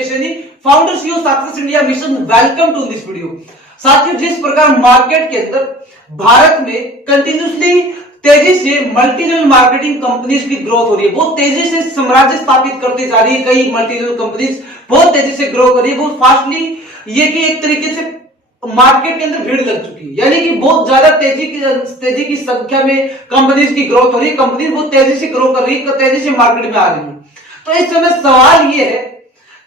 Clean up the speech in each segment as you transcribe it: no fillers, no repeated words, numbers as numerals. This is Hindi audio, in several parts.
Keshni, founder CEO Success India Mission. Welcome to this video. साथियों, जिस प्रकार मार्केट के अंदर भारत में कंटिन्यूसली तेजी से मल्टी लेवल मार्केटिंग कंपनीज की ग्रोथ हो रही है, बहुत तेजी से साम्राज्य स्थापित करती जा रही है। कई मल्टी लेवल कंपनीज बहुत तेजी से ग्रो कर रही है, बहुत फास्टली। ये कि एक तरीके से मार्केट के अंदर भीड़ लग चुकी है, यानी कि बहुत ज्यादा तेजी की संख्या में कंपनीज की ग्रोथ हो रही है। कंपनीज बहुत तेजी से ग्रो कर रही है, तेजी से मार्केट में आ रही है। तो इस समय सवाल ये है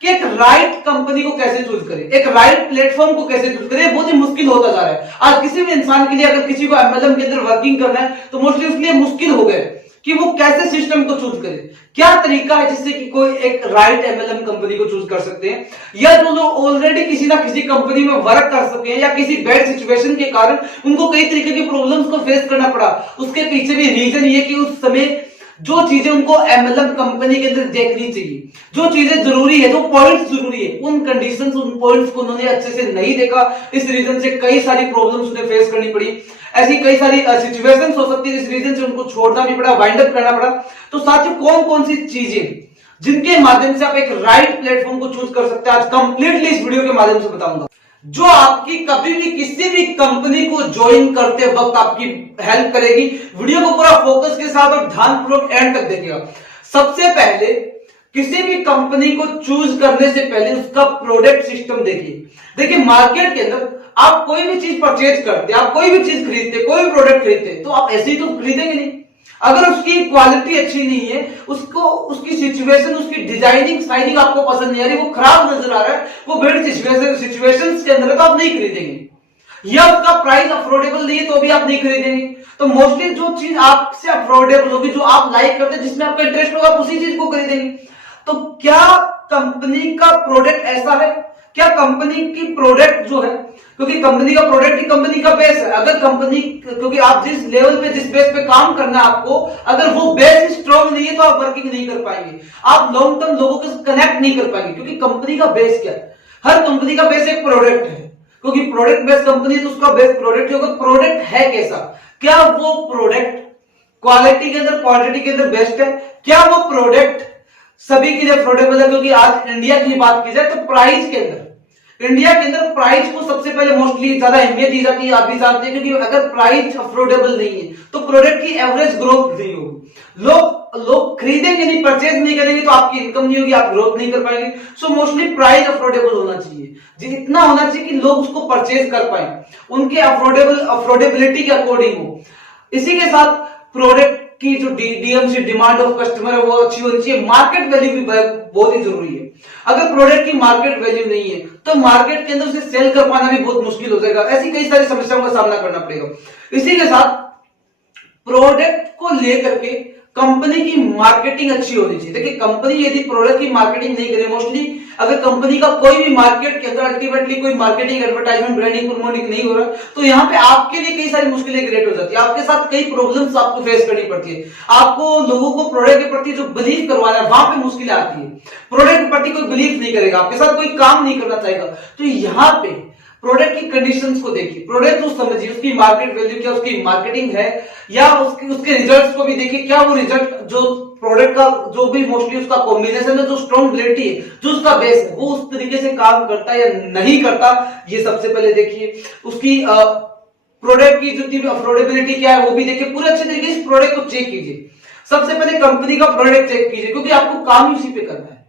कि एक राइट कंपनी को कैसे चूज करें, एक राइट प्लेटफॉर्म को कैसे चूज करें। बहुत ही मुश्किल होता जा रहा है आज किसी भी इंसान के लिए। अगर किसी को एमएलएम के अंदर वर्किंग करना है तो मोस्टली उसके लिए मुश्किल हो गए कि वो कैसे सिस्टम को चूज करे। क्या तरीका है जिससे कि कोई एक राइट एमएलएम कंपनी को चूज कर सकते हैं, या जो लोग ऑलरेडी किसी ना किसी कंपनी में वर्क कर सके हैं, या किसी बैड सिचुएशन के कारण उनको कई तरीके की प्रॉब्लम्स को फेस करना पड़ा। उसके पीछे भी रीजन ये कि उस समय जो चीजें उनको एमएलएम कंपनी के अंदर देखनी चाहिए, जो चीजें जरूरी है, जो पॉइंट्स जरूरी है, उन कंडीशंस, उन पॉइंट्स को उन्होंने अच्छे से नहीं देखा। इस रीजन से कई सारी प्रॉब्लम्स उन्हें फेस करनी पड़ी। ऐसी कई सारी सिचुएशंस हो सकती है, इस रीजन से उनको छोड़ना भी पड़ा, वाइंड अप करना पड़ा। तो साथियों, कौन कौन सी चीजें जिनके माध्यम से आप एक राइट प्लेटफॉर्म को चूज कर सकते हैं, आज कंप्लीटली इस वीडियो के माध्यम से बताऊंगा, जो आपकी कभी भी किसी भी कंपनी को ज्वाइन करते वक्त आपकी हेल्प करेगी। वीडियो को पूरा फोकस के साथ और ध्यानपूर्वक एंड तक देखिएगा। सबसे पहले किसी भी कंपनी को चूज करने से पहले उसका प्रोडक्ट सिस्टम देखिए। देखिए, मार्केट के अंदर आप कोई भी चीज परचेज करते, आप कोई भी चीज खरीदते, कोई भी प्रोडक्ट खरीदते, तो आप ऐसे ही तो खरीदेंगे नहीं। अगर उसकी क्वालिटी अच्छी नहीं है, उसको उसकी सिचुएशन, उसकी डिजाइनिंग, साइनिंग आपको पसंद नहीं आ रही, वो खराब नजर आ रहा है, वो बेड सिचुएशंस के अंदर है, तो आप नहीं खरीदेंगे। या उसका प्राइस अफोर्डेबल नहीं है तो भी आप नहीं खरीदेंगे। तो मोस्टली जो चीज आपसे अफोर्डेबल होगी, जो आप लाइक करते हैं, जिसमें आपका इंटरेस्ट होगा, आप उसी चीज को खरीदेंगे। तो क्या कंपनी का प्रोडक्ट ऐसा है, क्या कंपनी की प्रोडक्ट जो है, क्योंकि कंपनी का प्रोडक्ट ही कंपनी का बेस है। अगर कंपनी, क्योंकि आप जिस लेवल पे, जिस बेस पे काम करना है आपको, अगर वो बेस स्ट्रॉन्ग नहीं है तो आप वर्किंग नहीं कर पाएंगे, आप लॉन्ग टर्म लोगों के साथ कनेक्ट नहीं कर पाएंगे। क्योंकि कंपनी का बेस क्या है, हर कंपनी का बेस एक प्रोडक्ट है, क्योंकि प्रोडक्ट बेस्ड कंपनी है तो उसका बेस प्रोडक्ट ही होगा। प्रोडक्ट है कैसा, क्या वो प्रोडक्ट क्वालिटी के अंदर, क्वांटिटी के अंदर बेस्ट है, क्या वो प्रोडक्ट सभी के लिए अफोर्डेबल है। क्योंकि आज इंडिया की बात की जाए तो प्राइस के अंदर, इंडिया के अंदर प्राइस को सबसे पहले मोस्टली ज्यादा अहमियत दी जाती है, आप भी जानते हैं। क्योंकि अगर प्राइस अफोर्डेबल नहीं है तो प्रोडक्ट की एवरेज ग्रोथ नहीं होगी, लोग खरीदेंगे नहीं, परचेज नहीं करेंगे, तो आपकी इनकम नहीं होगी, आप ग्रोथ नहीं कर पाएंगे। सो मोस्टली प्राइस अफोर्डेबल होना चाहिए, इतना होना चाहिए कि लोग उसको परचेज कर पाए, उनके अफोर्डेबिलिटी के अकॉर्डिंग हो। इसी के साथ प्रोडक्ट की जो डीएमसी, डिमांड ऑफ कस्टमर है, वो अच्छी होनी चाहिए। मार्केट वैल्यू भी बहुत ही जरूरी है। अगर प्रोडक्ट की मार्केट वैल्यू नहीं है तो मार्केट के अंदर उसे सेल कर पाना भी बहुत मुश्किल हो जाएगा। ऐसी कई सारी समस्याओं का सामना करना पड़ेगा। इसी के साथ प्रोडक्ट को लेकर के कंपनी की मार्केटिंग अच्छी होनी चाहिए। देखिए, कंपनी यदि प्रोडक्ट की मार्केटिंग नहीं करे, मोस्टली अगर कंपनी का कोई भी मार्केट के अंदर अल्टीमेटली कोई मार्केटिंग, एडवर्टाइजमेंट, ब्रांडिंग, प्रमोटिंग नहीं हो रहा, तो यहाँ पे आपके लिए कई सारी मुश्किलें क्रिएट हो जाती है। आपके साथ कई प्रॉब्लम्स आपको फेस करनी पड़ती है। आपको लोगों को प्रोडक्ट के प्रति जो बिलीव करवाना है, वहां पे मुश्किलें आती है। प्रोडक्ट के प्रति कोई बिलीव नहीं करेगा, आपके साथ कोई काम नहीं करना चाहेगा, तो यहाँ पे प्रोडक्ट की कंडीशंस को देखिए, प्रोडक्ट को समझिए, उसकी मार्केट वैल्यू क्या, उसकी मार्केटिंग है, या उसके रिजल्ट्स को भी देखिए। क्या वो रिजल्ट, जो प्रोडक्ट का जो भी मोस्टली उसका कॉम्बिनेशन है, जो स्ट्रॉन्गबिलिटी है, जो उसका बेस है, वो उस तरीके से काम करता है या नहीं करता, ये सबसे पहले देखिए। उसकी प्रोडक्ट की जो अफोर्डेबिलिटी क्या है वो भी देखिए। पूरे अच्छे तरीके से प्रोडक्ट को चेक कीजिए। सबसे पहले कंपनी का प्रोडक्ट चेक कीजिए, क्योंकि आपको काम उसी पे करना है।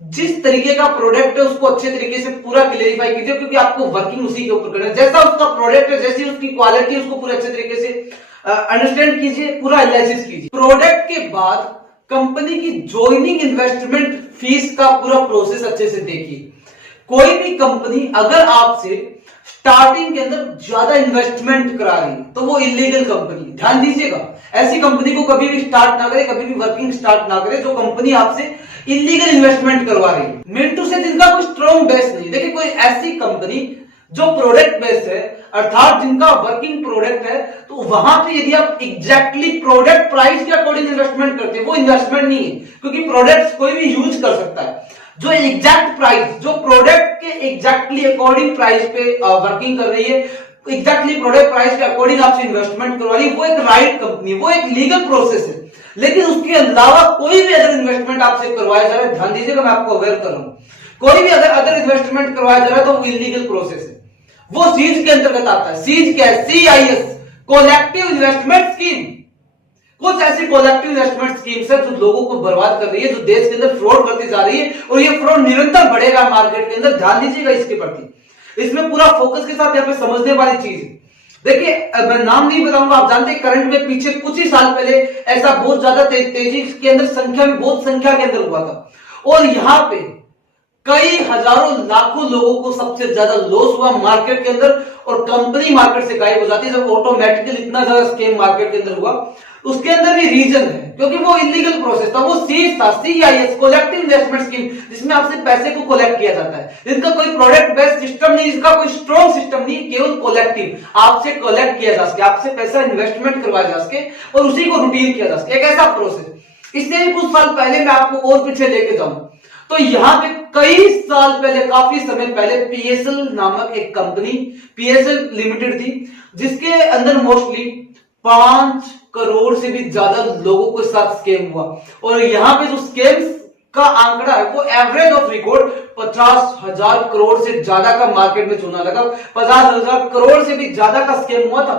जिस तरीके का प्रोडक्ट है उसको अच्छे तरीके से पूरा क्लेरिफाई कीजिए, क्योंकि आपको वर्किंग उसी के ऊपर करना है। जैसा उसका प्रोडक्ट है, जैसी उसकी क्वालिटी है, उसको पूरे अच्छे तरीके से अंडरस्टैंड कीजिए, पूरा एनालिसिस कीजिए। प्रोडक्ट के बाद कंपनी की ज्वाइनिंग इन्वेस्टमेंट फीस का पूरा प्रोसेस अच्छे से देखिए। कोई भी कंपनी अगर आपसे स्टार्टिंग के अंदर ज्यादा इन्वेस्टमेंट करा रही है तो वो इलीगल कंपनी, ध्यान दीजिएगा। ऐसी कंपनी को कभी भी स्टार्ट ना करे, कभी भी वर्किंग स्टार्ट ना करे जो कंपनी आपसे इलीगल इन्वेस्टमेंट करवा रही है। मिनटू से जिनका कोई स्ट्रॉन्ग बेस नहीं। देखिए, कोई ऐसी कंपनी जो प्रोडक्ट बेस्ड है, अर्थात जिनका वर्किंग प्रोडक्ट है, तो वहां पे यदि आप एग्जैक्टली प्रोडक्ट प्राइस के अकॉर्डिंग इन्वेस्टमेंट करते हैं, वो इन्वेस्टमेंट नहीं है। क्योंकि प्रोडक्ट्स कोई भी यूज कर सकता है। जो एग्जैक्ट प्राइस, जो प्रोडक्ट के एग्जैक्टली अकॉर्डिंग प्राइस पे वर्किंग कर रही है, एग्जैक्टली प्रोडक्ट प्राइस के अकॉर्डिंग आपसे इन्वेस्टमेंट करवा रही है, वो एक राइट कंपनी है, वो एक लीगल प्रोसेस है। लेकिन उसके अलावा कोई भी अगर इन्वेस्टमेंट आपसे करवाया जा रहा है, ध्यान दीजिएगा, मैं आपको अवेयर कर रहा हूं, कोई भी अगर अदर इन्वेस्टमेंट करवाया जा रहा है तो वो इलीगल प्रोसेस है, वो सीज के अंतर्गत आता है। सीज क्या है? CIS, collective investment scheme. कुछ ऐसी कलेक्टिव इन्वेस्टमेंट स्कीम्स है जो लोगों को बर्बाद कर रही है, जो देश के अंदर फ्रॉड करती जा रही है, और ये फ्रॉड निरंतर बढ़ेगा मार्केट के अंदर। ध्यान दीजिएगा इसके प्रति, इसमें पूरा फोकस के साथ यहाँ पे समझने वाली चीज है। देखिए, मैं नाम नहीं बताऊंगा, आप जानते हैं करंट में पीछे कुछ ही साल पहले ऐसा बहुत ज्यादा तेजी के अंदर संख्या में, बहुत संख्या के अंदर हुआ था, और यहां पे कई हजारों लाखों लोगों को सबसे ज्यादा लॉस हुआ मार्केट के अंदर, और कंपनी मार्केट से गायब हो जाती है जब ऑटोमेटिकली इतना ज्यादा स्कैम मार्केट के अंदर हुआ। उसके अंदर भी रीजन है, क्योंकि वो इलीगल प्रोसेस था, वो सीज था, CIS, कलेक्टिव इन्वेस्टमेंट स्कीम, जिसमें आपसे पैसे को कलेक्ट किया जाता है। इनका कोई प्रोडक्ट बेस्ड सिस्टम नहीं, इसका कोई स्ट्रॉन्ग सिस्टम नहीं, केवल कलेक्टिव आपसे कलेक्ट किया जा सके, आपसे पैसा इन्वेस्टमेंट करवाया जा सके और उसी को रूटीन किया जा सके, एक ऐसा प्रोसेस। इससे भी कुछ साल पहले मैं आपको और पीछे लेके जाऊं तो यहां पे कई साल पहले, काफी समय पहले PSL नामक एक कंपनी, PSL लिमिटेड थी, जिसके अंदर मोस्टली 5 करोड़ से भी ज्यादा लोगों के साथ स्कैम हुआ। और यहां पे जो स्कैम्स का आंकड़ा है वो एवरेज ऑफ रिकॉर्ड 50,000 करोड़ से ज्यादा का मार्केट में चुना लगा। 50,000 करोड़ से भी ज्यादा का स्कैम हुआ था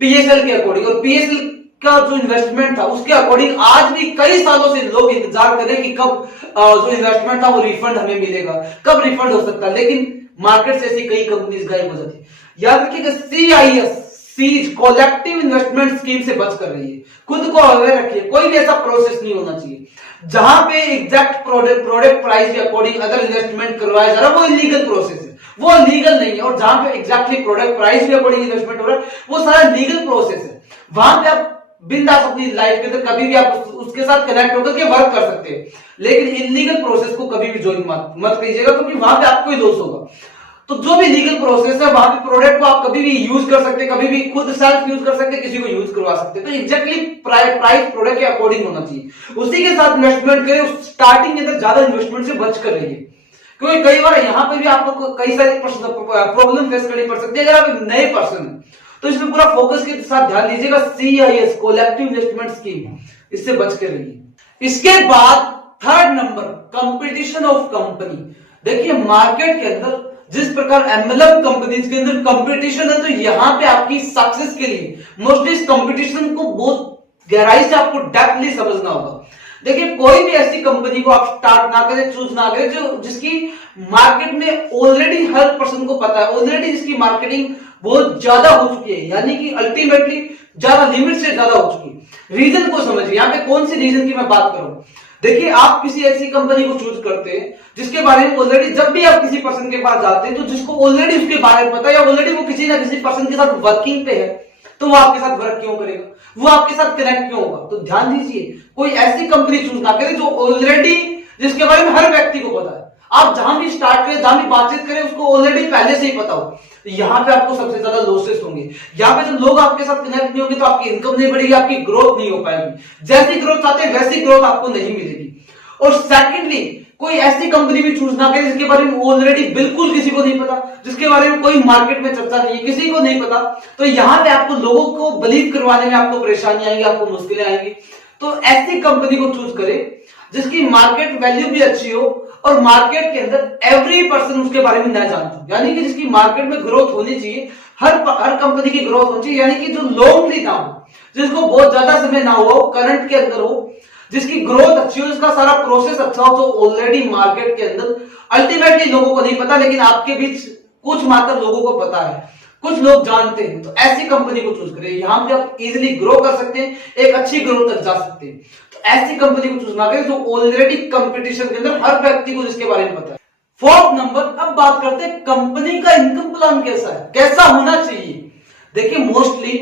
PSL के अकॉर्डिंग। और PSL का जो इन्वेस्टमेंट था उसके अकॉर्डिंग आज भी कई सालों से लोग इंतजार कर रहे हैं कि कब जो इन्वेस्टमेंट था वो रिफंड हमें मिलेगा, कब रिफंड हो सकता है, लेकिन मार्केट से ऐसी कई कंपनीज गायब हो जाती है। याद रखिएगा, CIS, सीज, कलेक्टिव इन्वेस्टमेंट स्कीम से बच कर रही है। खुद को अवेयर रखिए, कोई भी ऐसा प्रोसेस नहीं होना चाहिए जहां पे एग्जैक्ट प्रोडक्ट प्राइस के अकॉर्डिंग अदर इन्वेस्टमेंट करवाया जा रहा है, वो इलीगल प्रोसेस है, वो लीगल नहीं है। और जहां पे एग्जैक्टली प्रोडक्ट प्राइस के अकॉर्डिंग इन्वेस्टमेंट हो रहा है, वो सारा लीगल प्रोसेस है। वहां पे आप बिंदास अपनी लाइफ के अंदर कभी भी आप उसके साथ कनेक्ट होकर के वर्क कर सकते हैं, लेकिन इलीगल प्रोसेस को कभी भी ज्वाइन मत कीजिएगा, क्योंकि वहां पे आपको ही लॉस होगा। तो जो भी लीगल प्रोसेस है वहां पे प्रोडक्ट को आप कभी भी यूज कर सकते हैं, कभी भी खुद सेल्फ यूज कर सकते हैं, किसी को यूज करवा सकते हैं। तो एग्जैक्टली प्राइस प्रोडक्ट के अकॉर्डिंग होना चाहिए, उसी के साथ इन्वेस्टमेंट करें। स्टार्टिंग के अंदर ज्यादा इन्वेस्टमेंट से बच कर रहिए, क्योंकि कई बार यहाँ पे भी आपको कई सारी प्रॉब्लम फेस करनी पड़ सकती है अगर आप एक नए पर्सन है। तो इसमें पूरा फोकस के साथ ध्यान दीजिएगा, CIS, कलेक्टिव इन्वेस्टमेंट स्कीम, इससे बच के रहिए। इसके बाद third number, competition of company. देखिए, मार्केट के अंदर जिस प्रकार MLM कंपनीज के अंदर कंपटीशन है, तो यहां पे आपकी सक्सेस के लिए मोस्टली इस कंपटीशन को बहुत गहराई से आपको डेप्थली समझना होगा। देखिए, कोई भी ऐसी कंपनी को आप स्टार्ट ना करें, चूज ना करें जो जिसकी मार्केट में ऑलरेडी हर पर्सन को पता है, ऑलरेडी जिसकी मार्केटिंग बहुत ज्यादा हो चुकी है, यानी कि अल्टीमेटली ज्यादा, लिमिट से ज्यादा हो चुकी है। रीजन को समझिए, यहाँ पे कौन सी रीजन की मैं बात करूं। देखिए, आप किसी ऐसी कंपनी को चूज करते हैं जिसके बारे में ऑलरेडी, जब भी आप किसी पर्सन के पास जाते हैं तो जिसको ऑलरेडी उसके बारे में पता है, या ऑलरेडी वो किसी ना किसी पर्सन के साथ वर्किंग पे है, तो वो आपके साथ वर्क क्यों करेगा, वो आपके साथ कनेक्ट क्यों होगा। तो ध्यान दीजिए, कोई ऐसी कंपनी चूज ना करें जो ऑलरेडी, जिसके बारे में हर व्यक्ति को पता है। आप जहां भी स्टार्ट करें, जहां भी बातचीत करें, उसको ऑलरेडी पहले से ही पता हो, यहां पे आपको सबसे ज्यादा लॉसेस होंगे। यहाँ पे जब लोग आपके साथ कनेक्ट नहीं होंगे तो आपकी इनकम नहीं बढ़ेगी, आपकी ग्रोथ नहीं हो पाएगी। जैसी ग्रोथ चाहते हैं वैसी ग्रोथ आपको नहीं मिलेगी। और सेकेंडली, कोई ऐसी कंपनी भी चूज ना करें जिसके बारे में ऑलरेडी बिल्कुल किसी को नहीं पता, जिसके बारे में कोई मार्केट में चर्चा नहीं है, किसी को नहीं पता। तो यहां पे आपको लोगों को बिलीव करवाने में आपको परेशानी आएगी, आपको मुश्किलें आएंगी। तो ऐसी कंपनी को चूज करें जिसकी मार्केट वैल्यू भी अच्छी हो और मार्केट के अंदर एवरी पर्सन उसके बारे में न जानता हो, यानी कि जिसकी मार्केट में ग्रोथ होनी चाहिए, हर कंपनी की ग्रोथ होनी चाहिए, यानी कि जो लॉन्गली ना हो, जिसको बहुत ज्यादा समय ना हुआ हो, करंट के अंदर हो, जिसकी ग्रोथ अच्छी हो, जिसका सारा प्रोसेस अच्छा हो, जो ऑलरेडी मार्केट के अंदर अल्टीमेटली लोगों को नहीं पता, लेकिन आपके बीच कुछ मात्र लोगों को पता है, कुछ लोग जानते हैं। तो ऐसी कंपनी को चूज करें, यहां पे आप इजीली ग्रो कर सकते हैं, एक अच्छी ग्रोथ तक जा सकते हैं। तो ऐसी कंपनी को चूज ना करें जो ऑलरेडी कंपटीशन के अंदर हर व्यक्ति को जिसके बारे में पता है। फोर्थ नंबर, अब बात करते हैं कंपनी का इनकम प्लान कैसा है, कैसा होना चाहिए। देखिए, मोस्टली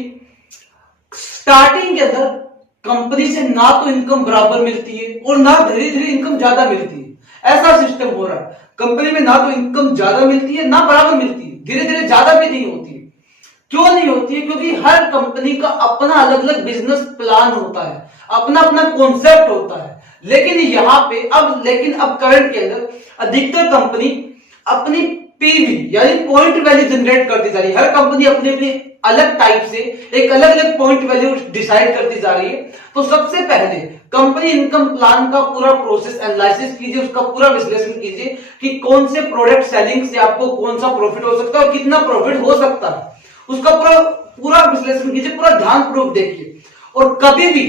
स्टार्टिंग के अंदर कंपनी से ना तो इनकम बराबर मिलती है और ना धीरे धीरे इनकम ज्यादा मिलती है। ऐसा सिस्टम हो रहा है, कंपनी में ना तो इनकम ज्यादा मिलती है ना बराबर मिलती है, धीरे धीरे ज्यादा भी नहीं होती है। क्यों नहीं होती है? क्योंकि हर कंपनी का अपना अलग अलग बिजनेस प्लान होता है, अपना अपना कॉन्सेप्ट होता है। लेकिन यहां पे अब करंट के अंदर अधिकतर कंपनी अपनी पीवी यानी पॉइंट वैल्यू जनरेट करती जा रही है। हर कंपनी अपने अपने अलग टाइप से एक अलग अलग पॉइंट वैल्यू डिसाइड करती जा रही है। तो सबसे पहले कंपनी इनकम प्लान का पूरा प्रोसेस एनालिसिस कीजिए, उसका पूरा विश्लेषण कीजिए कि कौन से प्रोडक्ट सेलिंग से आपको कौन सा प्रॉफिट हो सकता है और कितना प्रॉफिट हो सकता है, उसका पूरा विश्लेषण कीजिए, पूरा ध्यानपूर्वक देखिए। और कभी भी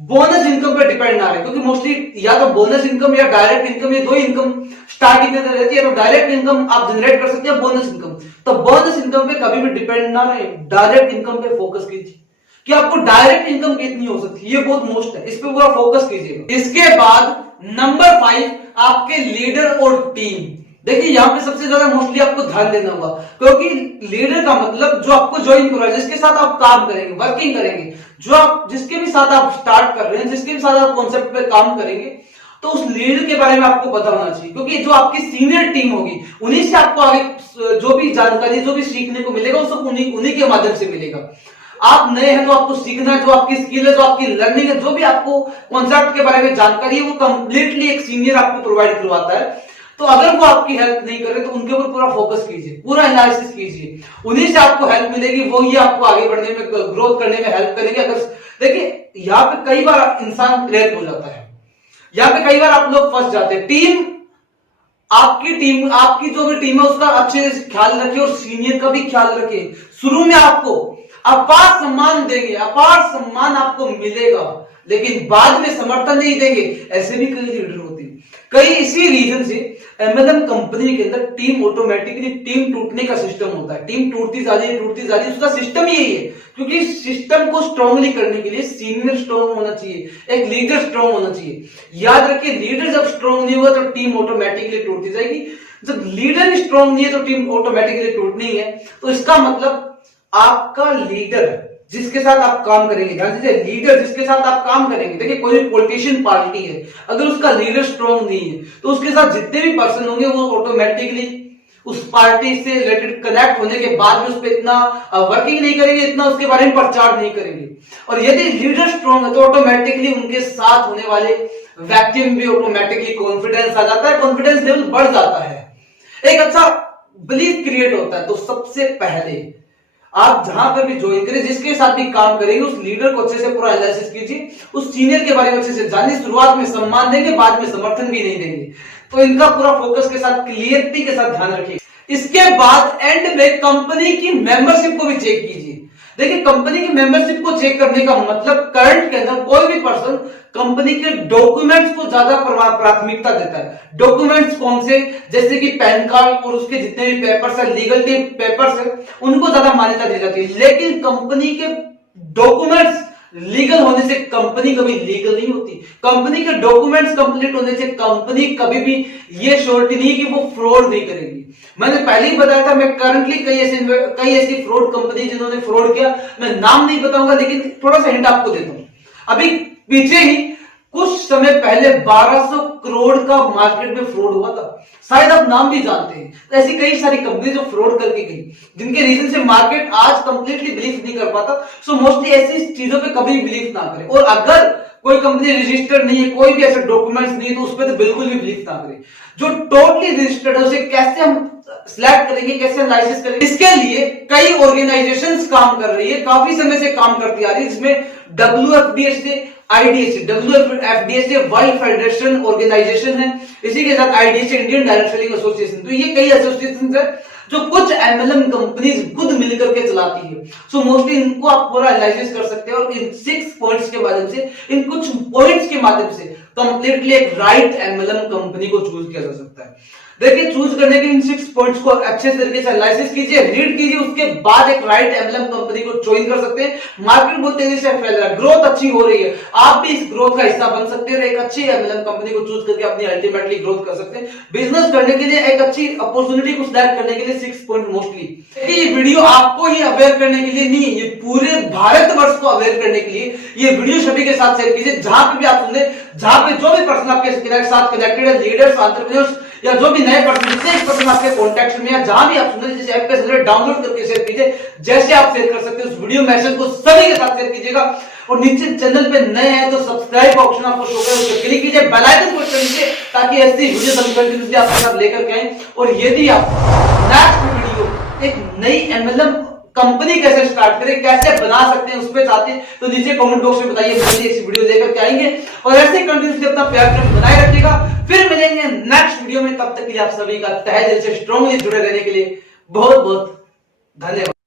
बोनस इनकम पे डिपेंड ना रहे, क्योंकि मोस्टली या तो बोनस इनकम या डायरेक्ट इनकम, ये दो इनकम स्टार्टिंग में रहती है। तो डायरेक्ट इनकम आप जनरेट कर सकते हैं, बोनस इनकम। तो बोनस इनकम पे कभी भी डिपेंड ना रहे, डायरेक्ट इनकम पे फोकस कीजिए कि आपको डायरेक्ट इनकम कितनी हो सकती है, ये बहुत मोस्ट है, इस पे पूरा फोकस कीजिएगा। इसके बाद नंबर 5 आपके लीडर और टीम। देखिए यहां पे सबसे ज्यादा मोस्टली आपको ध्यान देना होगा, क्योंकि लीडर का मतलब जो आपको ज्वाइन कर रहा है, जिसके साथ आप काम करेंगे, वर्किंग करेंगे, जो आप जिसके भी साथ आप स्टार्ट कर रहे हैं, जिसके भी साथ आप कॉन्सेप्ट पे काम करेंगे, तो उस लीडर के बारे में आपको पता होना चाहिए। क्योंकि जो आपकी सीनियर टीम होगी, उन्हीं से आपको आगे जो भी जानकारी, जो भी सीखने को मिलेगा, वो सब उन्हीं के माध्यम से मिलेगा। आप नए हैं तो आपको सीखना है, जो आपकी स्किल है, जो आपकी लर्निंग है, जो भी आपको कॉन्सेप्ट के बारे में जानकारी है, वो कंप्लीटली एक सीनियर आपको प्रोवाइड करवाता है। तो अगर वो आपकी हेल्प नहीं कर रहे तो उनके ऊपर पूरा फोकस कीजिए, पूरा एनालिसिस कीजिए, उन्हीं से आपको हेल्प मिलेगी, वो ही आपको आगे बढ़ने में, ग्रोथ करने में हेल्प करेंगे। अगर देखिए यहाँ पे कई बार इंसान क्रैक हो जाता है, यहाँ पे कई बार आप लोग फंस जाते हैं। टीम आपकी जो भी टीम है उसका अच्छे से ख्याल रखिए और सीनियर का भी ख्याल रखिए। शुरू में आपको अपार सम्मान देंगे, अपार सम्मान आपको मिलेगा, लेकिन बाद में समर्थन नहीं देंगे। ऐसे भी कई लीडर होते हैं। कई इसी रीजन से एमएलएम कंपनी के अंदर टीम ऑटोमेटिकली टीम टूटने का सिस्टम होता है। टीम टूटती जा रही है, उसका सिस्टम यही है। क्योंकि सिस्टम को स्ट्रांगली करने के लिए सीनियर स्ट्रांग होना चाहिए, एक लीडर स्ट्रांग होना चाहिए। याद रखिए, लीडर जब स्ट्रांग नहीं होगा तो टीम ऑटोमेटिकली टूटती जाएगी। जब लीडर स्ट्रांग नहीं है तो टीम ऑटोमेटिकली टूटनी है। तो इसका मतलब आपका लीडर जिसके साथ आप काम करेंगे, ध्यान दीजिए, लीडर जिसके साथ आप काम करेंगे, देखिए कोई भी पॉलिटिशियन पार्टी है, अगर उसका लीडर स्ट्रांग नहीं है तो उसके साथ जितने भी पर्सन होंगे वो ऑटोमेटिकली उस पार्टी से रिलेटेड कनेक्ट होने के बाद भी उस पर इतना वर्किंग नहीं करेंगे, इतना उसके बारे में प्रचार नहीं करेंगे। और यदि लीडर स्ट्रांग है तो ऑटोमेटिकली उनके साथ होने वाले व्यक्ति में भी ऑटोमेटिकली कॉन्फिडेंस आ जाता है, कॉन्फिडेंस लेवल बढ़ जाता है, एक अच्छा बिलीफ क्रिएट होता है। तो सबसे पहले आप जहां पर भी ज्वाइन करें, जिसके साथ भी काम करेंगे, उस लीडर को अच्छे से पूरा एनालिसिस कीजिए, उस सीनियर के बारे में अच्छे से जानिए। शुरुआत में सम्मान देंगे, बाद में समर्थन भी नहीं देंगे। तो इनका पूरा फोकस के साथ, क्लियरिटी के साथ ध्यान रखिए। इसके बाद एंड में कंपनी की मेंबरशिप को भी चेक कीजिए। देखिए कंपनी की मेंबरशिप को चेक करने का मतलब करंट के अंदर कोई भी पर्सन कंपनी के डॉक्यूमेंट्स को ज्यादा प्राथमिकता देता है। डॉक्यूमेंट्स कौन से, जैसे कि पैन कार्ड और उसके जितने भी पेपर्स है, लीगल के पेपर्स है, उनको ज्यादा मान्यता दी जाती है। लेकिन कंपनी के डॉक्यूमेंट्स लीगल होने से कंपनी कभी लीगल नहीं होती। कंपनी के डॉक्यूमेंट्स कंप्लीट होने से कंपनी कभी भी ये श्योरिटी नहीं कि वो फ्रॉड नहीं करेगी। मैंने पहले ही बताया था, मैं करंटली कई ऐसी फ्रॉड कंपनी जिन्होंने फ्रॉड किया, मैं नाम नहीं बताऊंगा, लेकिन थोड़ा सा हिंट आपको देता हूं। अभी पीछे ही कुछ समय पहले 1200 करोड़ का मार्केट में फ्रॉड हुआ था, शायद आप नाम भी जानते हैं। तो ऐसी कई सारी कंपनी जो फ्रॉड करके गई, जिनके रीजन से मार्केट आज कंप्लीटली बिलीव नहीं कर पाता। सो मोस्टली ऐसी चीजों पे कभी बिलीव ना करें। और अगर कोई कंपनी रजिस्टर्ड नहीं है, कोई भी ऐसे डॉक्यूमेंट्स नहीं है, तो उस पर तो बिल्कुल भी बिलीव ना करें। जो टोटली रजिस्टर्ड है उसे कैसे हम सिलेक्ट करेंगे, कैसे एनालिसिस करेंगे, इसके लिए कई ऑर्गेनाइजेशंस काम कर रही है, काफी समय से काम करती आ रही है। इसमें WFDSA, IDSA, WFDSA world federation organisation है, इसी के साथ IDSA Indian direct selling association. तो ये कई एसोसिएशन है जो कुछ MLM कंपनीज खुद मिलकर के चलाती है। सो मोस्टली इनको आप पूरा एनालिसिस कर सकते हैं और इन 6 पॉइंट्स के माध्यम से, इन कुछ पॉइंट्स के माध्यम से कंप्लीटली एक राइट MLM कंपनी को चूज किया जा सकता है। देखिए चूज करने के इन 6 पॉइंट्स को अच्छे तरीके से एनालिसिस कीजिए, रीड कीजिए, उसके बाद एक राइट MLM कंपनी को ज्वाइन कर सकते हैं। मार्केट बहुत तेजी से फैल रहा है, ग्रोथ अच्छी हो रही है, आप भी इस ग्रोथ का हिस्सा बन सकते हैं। एक अच्छी MLM कंपनी को चूज करके अपनी अल्टीमेटली ग्रोथ कर सकते हैं। बिजनेस करने के लिए एक अच्छी अपॉर्चुनिटी को सिलेक्ट करने के लिए 6 पॉइंट मोस्टली। ये वीडियो आपको ही अवेयर करने के लिए नहीं है, ये पूरे भारतवर्ष को अवेयर करने के लिए ये वीडियो सभी के साथ शेयर कीजिए। जहां पे भी आप सुने, जहां पे जो भी पर्सन आपके साथ कनेक्टेड है, लीडर्स, एंटरप्रेन्योर्स या जो भी नए पर्सन, जिससे एक पर्सन आपके कॉन्टैक्ट में, या जहां भी आप सुन रहे हैं, जिस ऐप पे सुन रहे हैं, डाउनलोड करके शेयर कीजिए। जैसे आप शेयर कर सकते हैं उस वीडियो मैसेज को सभी के साथ शेयर कीजिएगा। और नीचे चैनल पे नए हैं तो सब्सक्राइब का ऑप्शन आपको शो करेगा, उस पर क्लिक कीजिए। नीचे बेल आइकन को कर लीजिए ताकि ऐसी वीडियो हम कंटिन्यूसली आपके साथ लेकर के आए। और यदि आप नेक्स्ट वीडियो एक नई एमएलएम कंपनी कैसे स्टार्ट करें, कैसे बना सकते हैं, उस पर चाहते हैं तो नीचे कमेंट बॉक्स में बताइए, एक वीडियो लेकर के आएंगे। और ऐसे कंटिन्यूसली अपना प्यार बनाए रखिएगा। फिर मिलेंगे नेक्स्ट वीडियो में, तब तक के लिए आप सभी का तहे दिल से स्ट्रांगली जुड़े रहने के लिए बहुत बहुत धन्यवाद।